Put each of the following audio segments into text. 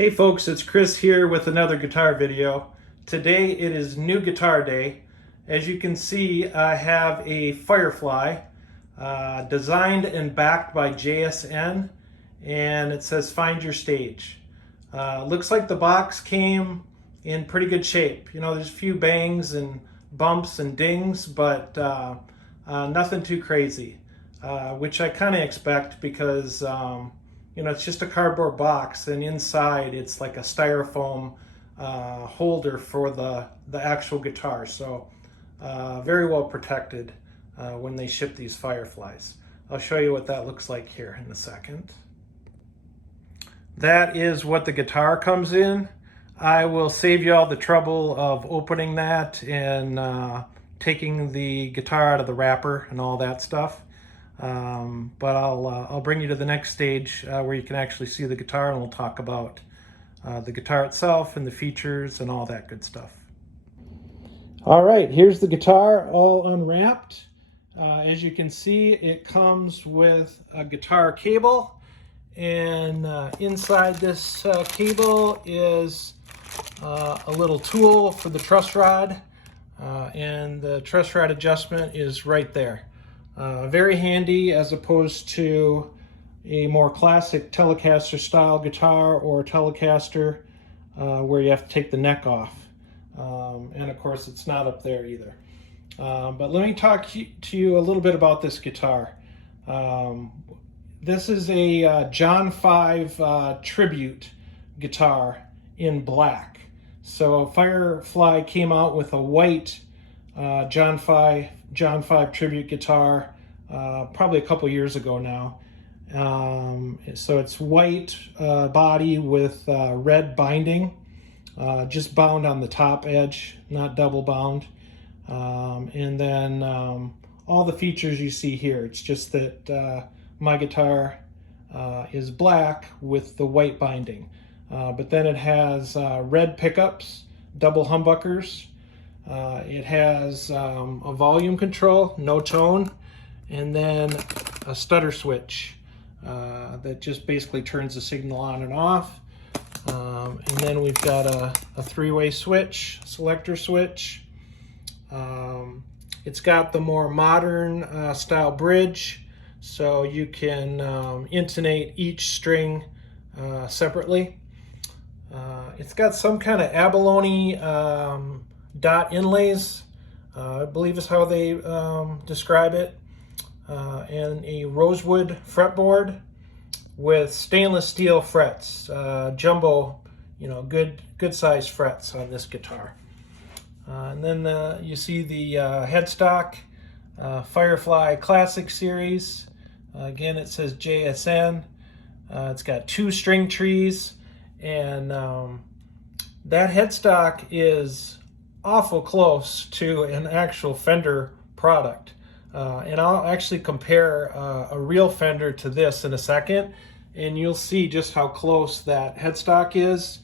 Hey folks, it's Chris here with another guitar video. Today it is New Guitar Day. As you can see, I have a Firefly designed and backed by JSN, and it says find your stage. Looks like the box came in pretty good shape. You know, there's a few bangs and bumps and dings, but nothing too crazy, which I kind of expect because you know, it's just a cardboard box, and inside it's like a styrofoam holder for the actual guitar. So very well protected when they ship these Fireflies. I'll show you what that looks like here in a second. That is what the guitar comes in. I will save you all the trouble of opening that and taking the guitar out of the wrapper and all that stuff. But I'll bring you to the next stage where you can actually see the guitar, and we'll talk about the guitar itself and the features and all that good stuff. All right, here's the guitar all unwrapped. As you can see, it comes with a guitar cable, and inside this cable is a little tool for the truss rod, and the truss rod adjustment is right there. Very handy as opposed to a more classic Telecaster style guitar or Telecaster where you have to take the neck off. And of course it's not up there either. But let me talk to you a little bit about this guitar. This is a John 5 tribute guitar in black. So Firefly came out with a white John 5 tribute guitar probably a couple years ago now. So it's white body with red binding, just bound on the top edge, not double bound. And then all the features you see here. It's just that my guitar is black with the white binding. But then it has red pickups, double humbuckers. It has a volume control, no tone, and then a stutter switch that just basically turns the signal on and off. And then we've got a three-way switch, selector switch. It's got the more modern style bridge, so you can intonate each string separately. It's got some kind of abalone dot inlays, I believe is how they describe it, and a rosewood fretboard with stainless steel frets, jumbo, you know, good size frets on this guitar. And then you see the headstock, Firefly Classic Series. Again, it says JSN. It's got 2 string trees, and that headstock is awful close to an actual Fender product. And I'll actually compare a real Fender to this in a second, and you'll see just how close that headstock is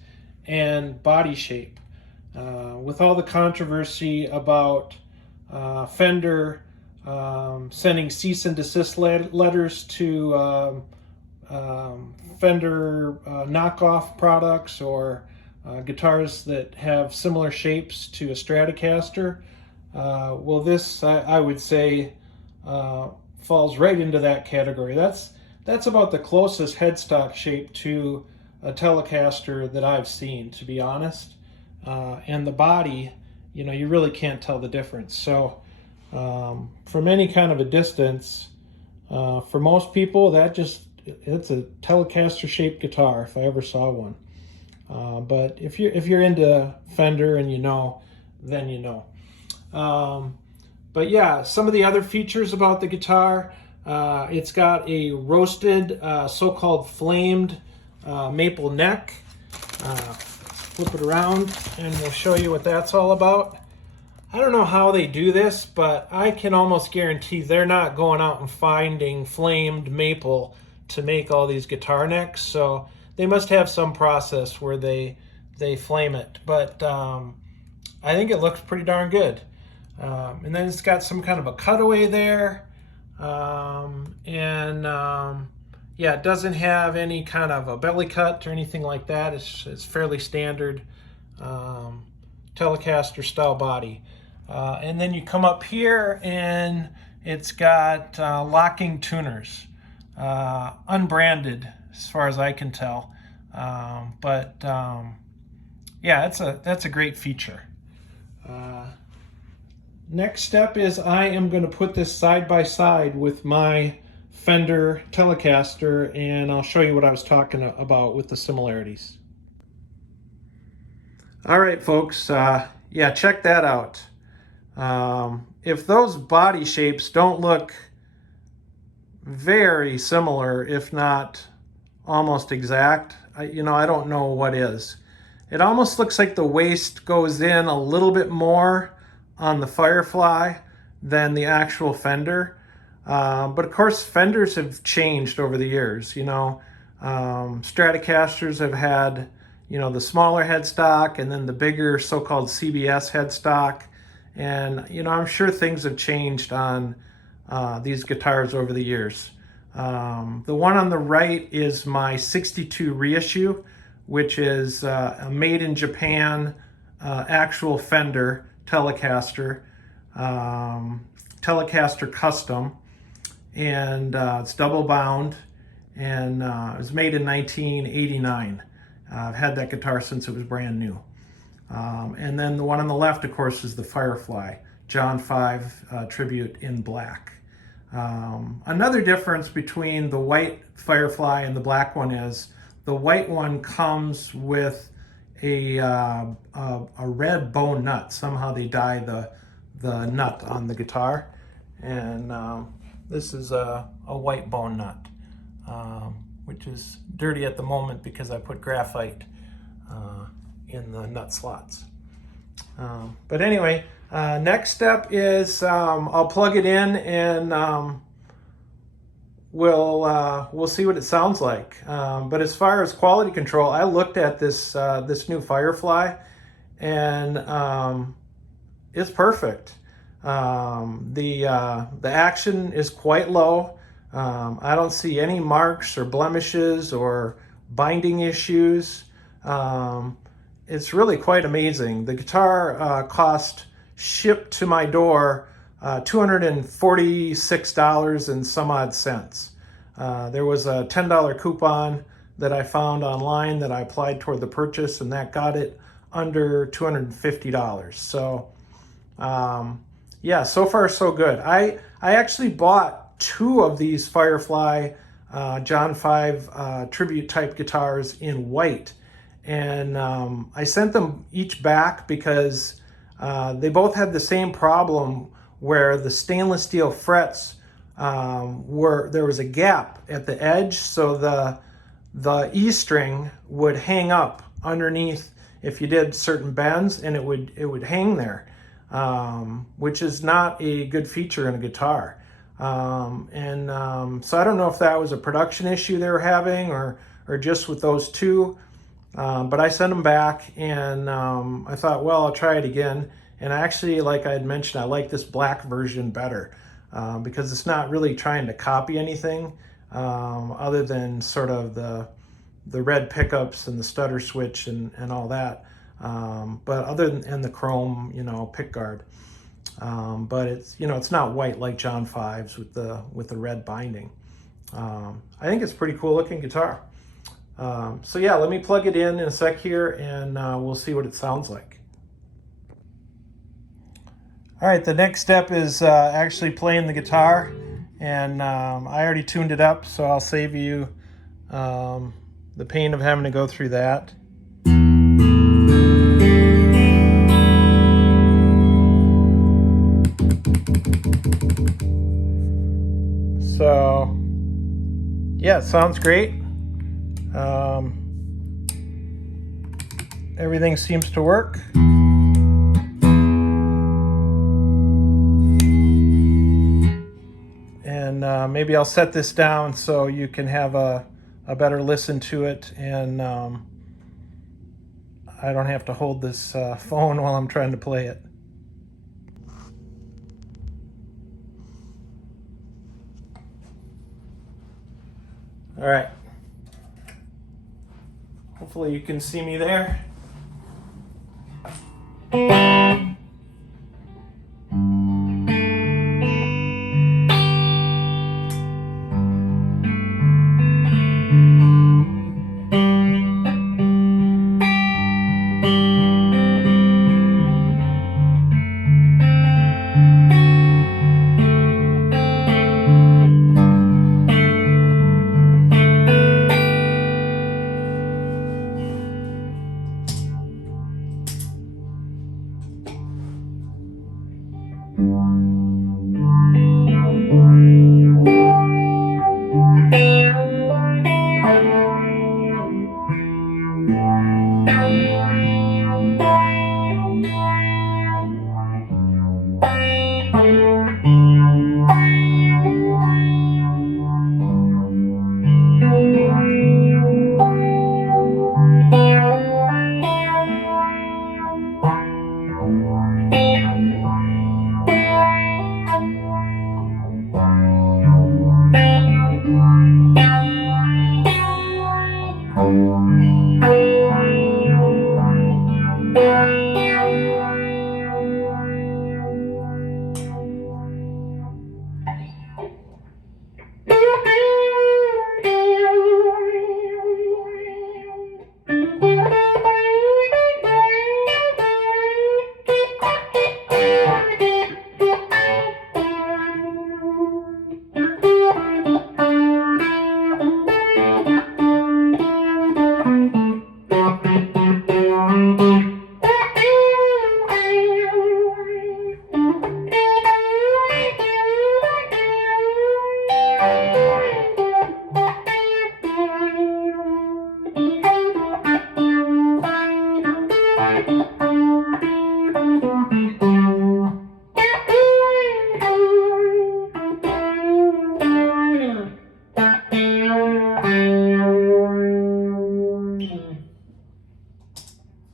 and body shape. With all the controversy about Fender sending cease and desist letters to Fender knockoff products or guitars that have similar shapes to a Stratocaster. Well, this I would say falls right into that category. That's about the closest headstock shape to a Telecaster that I've seen, to be honest. And the body, you know, you really can't tell the difference. So from any kind of a distance, for most people, it's a Telecaster shaped guitar if I ever saw one. But if you're into Fender and you know, then you know. But yeah, some of the other features about the guitar, it's got a roasted, so-called flamed maple neck. Flip it around and we'll show you what that's all about. I don't know how they do this, but I can almost guarantee they're not going out and finding flamed maple to make all these guitar necks. So they must have some process where they flame it. But I think it looks pretty darn good. And then it's got some kind of a cutaway there. yeah, it doesn't have any kind of a belly cut or anything like that. It's fairly standard Telecaster style body. And then you come up here and it's got locking tuners, unbranded as far as I can tell. Yeah, that's a great feature. Next step is I am going to put this side by side with my Fender Telecaster, and I'll show you what I was talking about with the similarities. All right, folks, yeah, check that out. If those body shapes don't look very similar, if not almost exact, I don't know what is. It almost looks like the waist goes in a little bit more on the Firefly than the actual Fender. But of course, Fenders have changed over the years. Stratocasters have had, the smaller headstock and then the bigger so-called CBS headstock. And, I'm sure things have changed on these guitars over the years. The one on the right is my 62 reissue, which is a made in Japan actual Fender Telecaster, Telecaster Custom, and it's double bound, and it was made in 1989. I've had that guitar since it was brand new. And then the one on the left, of course, is the Firefly, John 5 Tribute in black. Another difference between the white Firefly and the black one is the white one comes with a red bone nut. Somehow they dye the nut on the guitar, and this is a white bone nut, which is dirty at the moment because I put graphite in the nut slots. But anyway, next step is I'll plug it in and we'll see what it sounds like. But as far as quality control, I looked at this new Firefly, and it's perfect. The action is quite low. I don't see any marks or blemishes or binding issues. It's really quite amazing. The guitar cost shipped to my door $246 and some odd cents. There was a $10 coupon that I found online that I applied toward the purchase, and that got it under $250. So yeah, so far so good. I actually bought two of these Firefly John 5 tribute type guitars in white, and I sent them each back because they both had the same problem where the stainless steel frets there was a gap at the edge, so the E string would hang up underneath if you did certain bends, and it would hang there, which is not a good feature in a guitar. So I don't know if that was a production issue they were having or just with those two, but I sent them back, and I thought, well, I'll try it again. And actually, like I had mentioned, I like this black version better because it's not really trying to copy anything other than sort of the red pickups and the stutter switch and all that. But other than, and the chrome, pick guard. But it's not white like John 5's with the red binding. I think it's a pretty cool looking guitar. So yeah, let me plug it in a sec here, and we'll see what it sounds like. All right, the next step is actually playing the guitar, and I already tuned it up, so I'll save you the pain of having to go through that. So yeah, it sounds great. Everything seems to work. And maybe I'll set this down so you can have a better listen to it, and I don't have to hold this phone while I'm trying to play it. All All right. Hopefully you can see me there.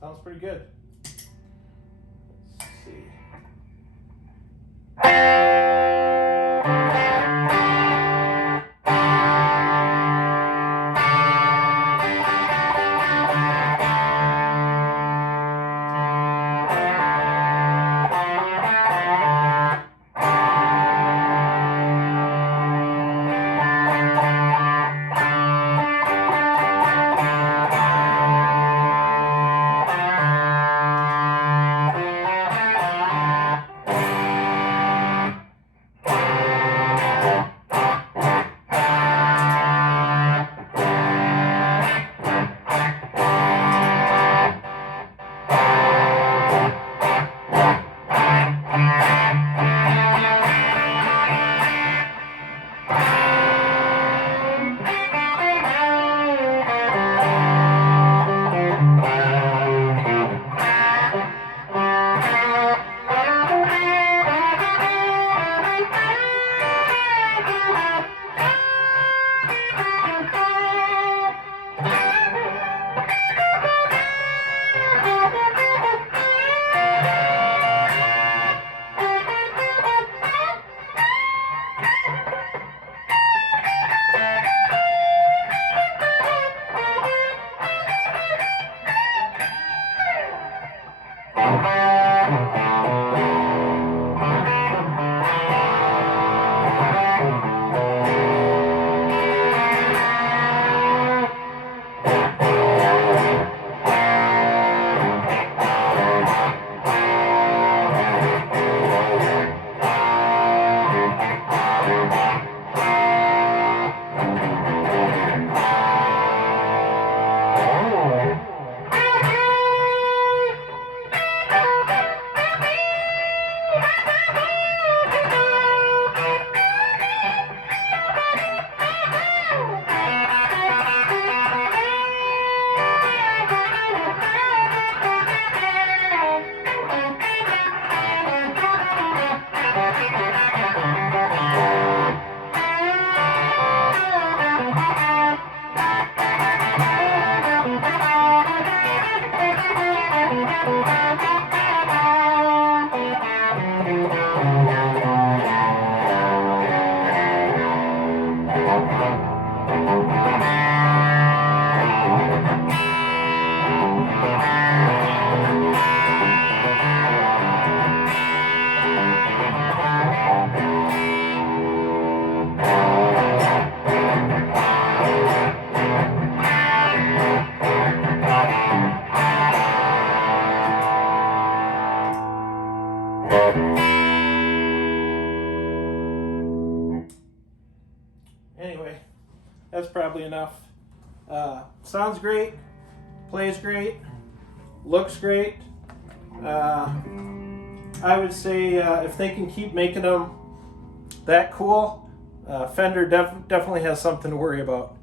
Sounds pretty good. Let's see. anyway, that's probably enough. Sounds great, plays great, looks great. I would say if they can keep making them that cool, Fender definitely has something to worry about.